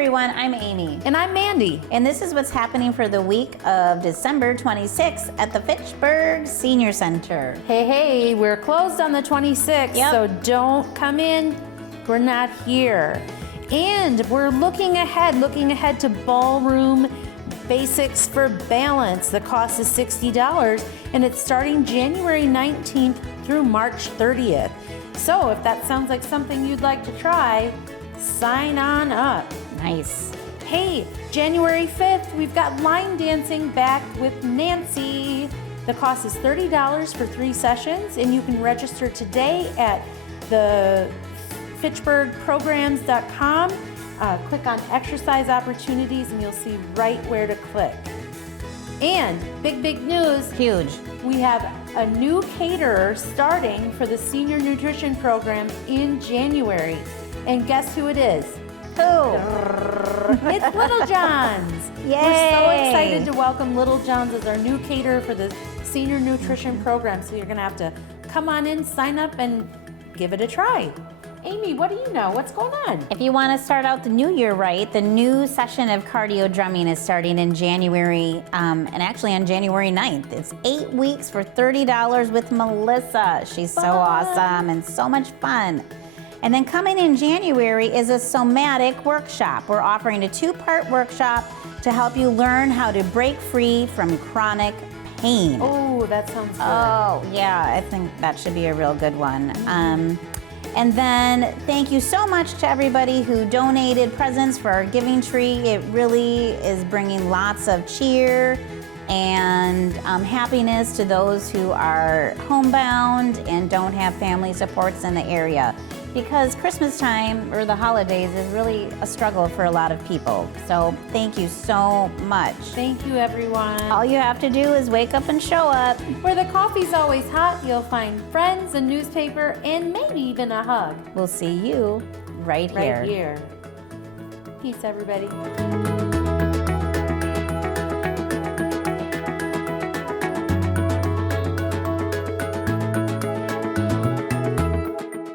everyone, I'm Amy. And I'm Mandy. And this is what's happening for the week of December 26th at the Fitchburg Senior Center. Hey, we're closed on the 26th, so don't come in. We're not here. And we're looking ahead to Ballroom Basics for Balance. The cost is $60, and it's starting January 19th through March 30th. So if that sounds like something you'd like to try, sign on up. Nice. Hey, January 5th, we've got line dancing back with Nancy. The cost is $30 for 3 sessions, and you can register today at the fitchburgprograms.com. Click on exercise opportunities and you'll see right where to click. And big news. Huge. We have a new caterer starting for the senior nutrition program in January. And guess who it is? Who? It's Little John's. Yay! We're so excited to welcome Little John's as our new caterer for the senior nutrition program. So you're gonna have to come on in, sign up, and give it a try. Amy, what do you know? What's going on? If you want to start out the new year right, the new session of cardio drumming is starting in January, and actually on January 9th. It's 8 weeks for $30 with Melissa. She's so awesome and so much fun. And then coming in January is a SOMATIC WORKSHOP. We're offering a 2-part workshop to help you learn how to break free from chronic pain. Oh, that sounds good. Oh, yeah, I think that should be a real good one. And then thank you so much to everybody who donated presents for our giving tree. It really is bringing lots of cheer and happiness to those who are homebound and don't have family supports in the area. Because Christmas time or the holidays is really a struggle for a lot of people. So thank you so much. Thank you, everyone. All you have to do is wake up and show up. Where the coffee's always hot, you'll find friends, a newspaper, and maybe even a hug. We'll see you right here. Right here. Peace, everybody.